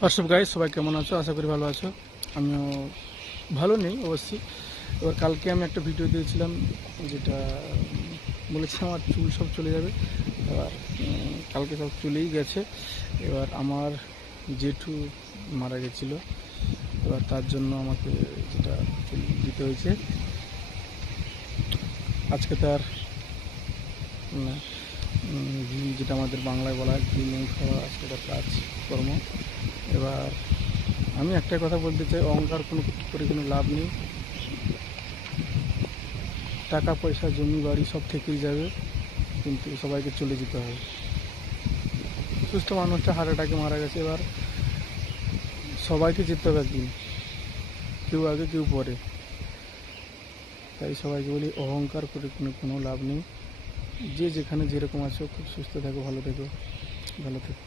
WhatsApp guys, সবাই কেমন আছো? আশা করি ভালো আছো। আমিও ভালো নেই অবশ্যই। এবার কালকে আমি একটা ভিডিও দিয়েছিলাম, যেটা বলেছিলাম আমার চুল সব চলে যাবে। এবার কালকে সব চলেই গেছে। এবার আমার জেঠু মারা গেছিলো, এবার তার জন্য আমাকে যেটা চুল দিতে হয়েছে। আজকে তার যেটা আমাদের বাংলায় বলা হয় গ্রিলিং খাওয়া, আজকে তার কাজকর্ম। এবার আমি একটা কথা বলতে চাই, অহংকার করে কোনো লাভ নেই। টাকা পয়সা জমি বাড়ি সব থেকেই যাবে, কিন্তু সবাইকে চলে যেতে হবে। সুস্থ মানুষটা হার্ট অ্যাটাকে মারা গেছে, এবার সবাইকে যেতে হবে একদিন, কেউ আগে কেউ পরে। তাই সবাইকে বলি, অহংকার করে কোনো লাভ নেই। যে যেখানে যেরকম আছো, খুব সুস্থ থাকো, ভালো থেকো, ভালো থেকো।